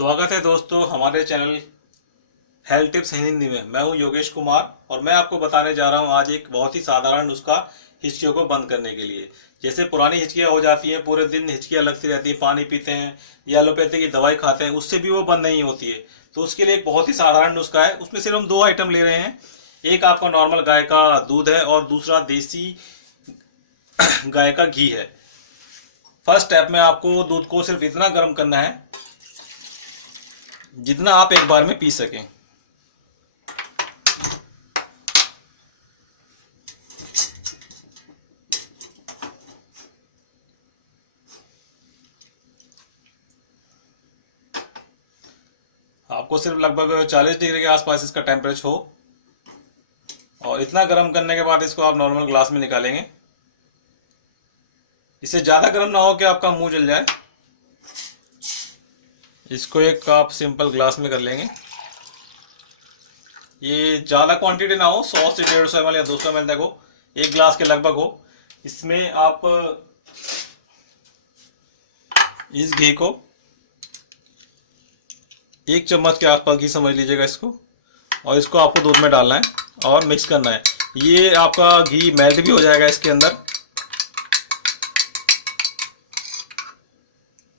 स्वागत है दोस्तों हमारे चैनल हेल्थ टिप्स हिंदी में। मैं हूं योगेश कुमार और मैं आपको बताने जा रहा हूं आज एक बहुत ही साधारण नुस्खा हिचकियों को बंद करने के लिए। जैसे पुरानी हिचकियां हो जाती हैं, पूरे दिन हिचकियां लगती रहती है, पानी पीते हैं या एलोपैथी की दवाई खाते हैं, उससे भी वो बंद नहीं होती है। तो उसके लिए एक बहुत ही साधारण नुस्खा है। उसमें सिर्फ हम दो आइटम ले रहे हैं। एक आपका नॉर्मल गाय का दूध है और दूसरा देसी गाय का घी है। फर्स्ट स्टेप में आपको दूध को सिर्फ इतना गर्म करना है जितना आप एक बार में पी सकें। आपको सिर्फ लगभग 40 डिग्री के आसपास इसका टेम्परेचर हो और इतना गर्म करने के बाद इसको आप नॉर्मल ग्लास में निकालेंगे। इससे ज़्यादा गर्म ना हो कि आपका मुंह जल जाए। इसको एक आप सिंपल ग्लास में कर लेंगे। ये ज़्यादा क्वांटिटी ना हो, 100 से 150 ml या 200 ml तक हो, एक ग्लास के लगभग हो। इसमें आप इस घी को 1 चम्मच के आसपास घी समझ लीजिएगा इसको, और इसको आपको दूध में डालना है और मिक्स करना है। ये आपका घी मेल्ट भी हो जाएगा इसके अंदर।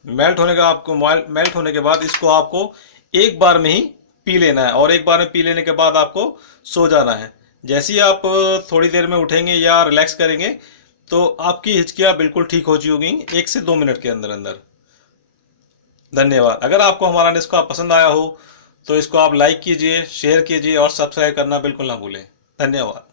मेल्ट होने के बाद इसको आपको एक बार में ही पी लेना है और एक बार में पी लेने के बाद आपको सो जाना है। जैसे ही आप थोड़ी देर में उठेंगे या रिलैक्स करेंगे तो आपकी हिचकियां बिल्कुल ठीक हो जाएगी 1 से 2 मिनट के अंदर अंदर। धन्यवाद। अगर आपको हमारा नुस्खा पसंद आया हो तो इसको आप लाइक कीजिए, शेयर कीजिए और सब्सक्राइब करना बिल्कुल ना भूलें। धन्यवाद।